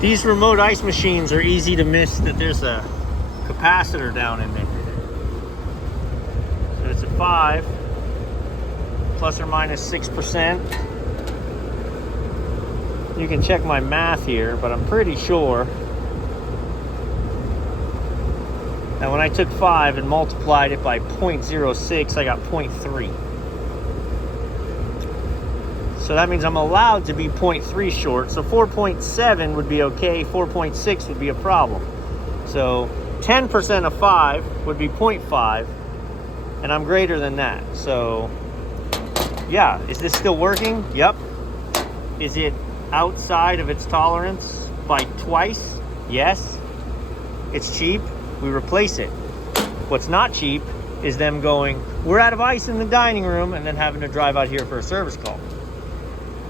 These remote ice machines are easy to miss that there's a capacitor down in there. So it's a 5 plus or minus 6%. You can check my math here, but I'm pretty sure that when I took 5 and multiplied it by 0.06, I got 0.3. So that means I'm allowed to be 0.3 short. So 4.7 would be okay, 4.6 would be a problem. So 10% of 5 would be 0.5, and I'm greater than that. So yeah, is this still working? Yep. Is it outside of its tolerance by twice? Yes. It's cheap, we replace it. What's not cheap is them going, we're out of ice in the dining room, and then having to drive out here for a service call.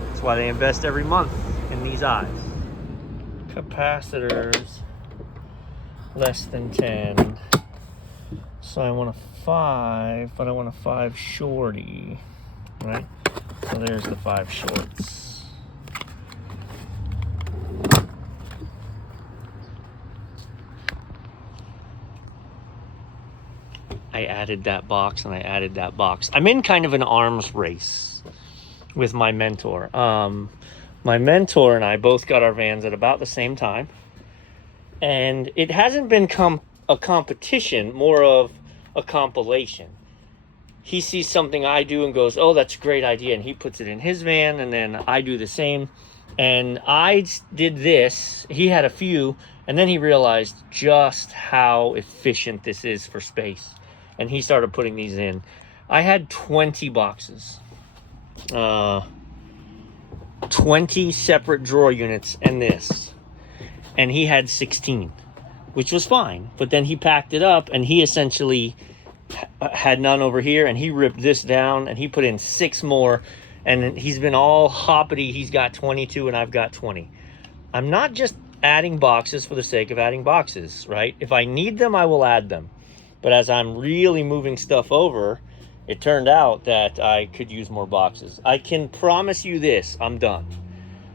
That's why they invest every month in these eyes. Capacitors less than 10. So I want a 5, but I want a 5 shorty, right? So there's the 5 shorts. I added that box and I added that box. I'm in kind of an arms race with my mentor. My mentor and I both got our vans at about the same time. And it hasn't been a competition, more of a compilation. He sees something I do and goes, oh, that's a great idea. And he puts it in his van, and then I do the same. And I did this. He had a few, and then he realized just how efficient this is for space. And he started putting these in. I had 20 boxes. 20 separate drawer units and this. And he had 16, which was fine. But then he packed it up, and he essentially had none over here, and he ripped this down, and he put in 6 more, and he's been all hoppity. He's got 22, and I've got 20. I'm not just adding boxes for the sake of adding boxes, right? If I need them, I will add them. But as I'm really moving stuff over, it turned out that I could use more boxes. I can promise you this, I'm done.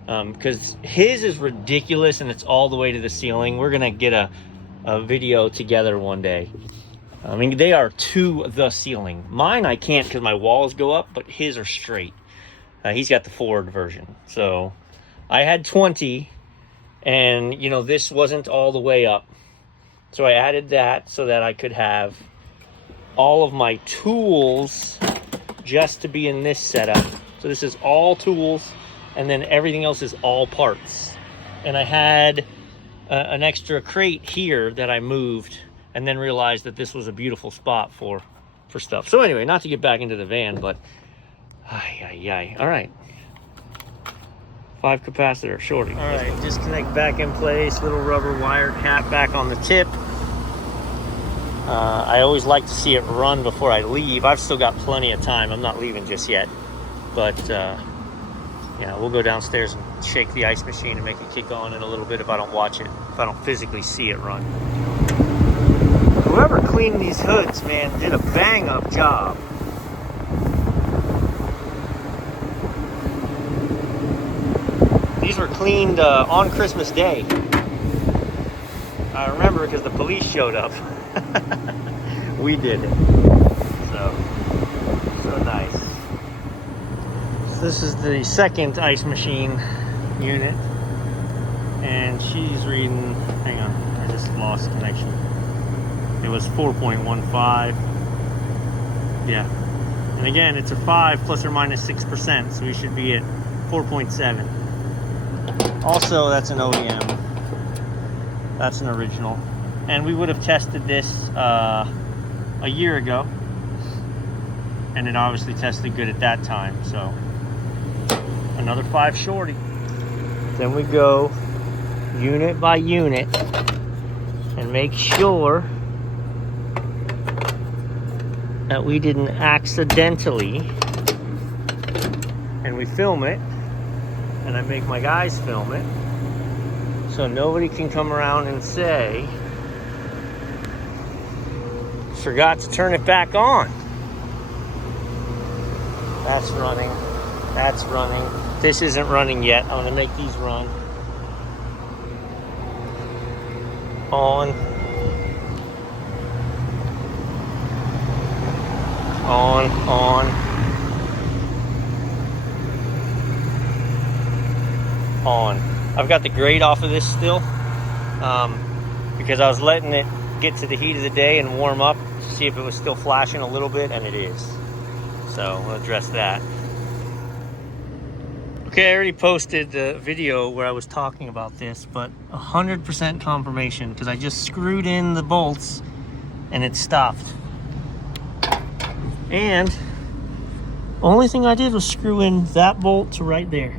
Because his is ridiculous, and it's all the way to the ceiling. We're gonna get a video together one day. I mean, they are to the ceiling. Mine I can't because my walls go up, but his are straight. He's got the Ford version. So I had 20, and you know, this wasn't all the way up. So I added that so that I could have all of my tools just to be in this setup. So this is all tools, and then everything else is all parts. And I had an extra crate here that I moved, and then realized that this was a beautiful spot for stuff. So anyway, not to get back into the van, but all right. 5 capacitor shorty. All right, disconnect back in place. Little rubber wire cap back on the tip. I always like to see it run before I leave. I've still got plenty of time. I'm not leaving just yet. But yeah, we'll go downstairs and shake the ice machine and make it kick on in a little bit if I don't watch it, if I don't physically see it run. Whoever cleaned these hoods, man, did a bang-up job. These were cleaned on Christmas Day. I remember because the police showed up. We did it. So nice. So this is the second ice machine unit. And she's reading, hang on, I just lost connection. It was 4.15. Yeah. And again, it's a 5 plus or minus 6%, so we should be at 4.7. Also, that's an OEM. That's an original. And we would have tested this a year ago. And it obviously tested good at that time. So, another 5 shorty. Then we go unit by unit and make sure that we didn't accidentally, and we film it, and I make my guys film it, so nobody can come around and say, forgot to turn it back on. That's running. That's running. This isn't running yet. I'm gonna make these run. On. On. I've got the grate off of this still, because I was letting it get to the heat of the day and warm up to see if it was still flashing a little bit, and it is. So we'll address that. Okay, I already posted the video where I was talking about this, but 100% confirmation, because I just screwed in the bolts and it stopped. And only thing I did was screw in that bolt to right there.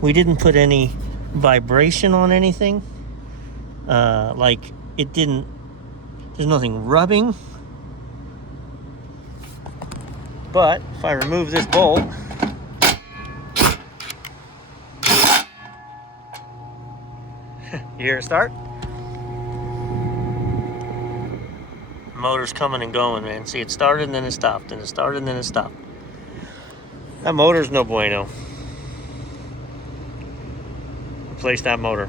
We didn't put any vibration on anything. Like it didn't, there's nothing rubbing. But if I remove this bolt, you hear it start? Motor's coming and going, man. See, it started and then it stopped, and it started and then it stopped. That motor's no bueno. Replace that motor.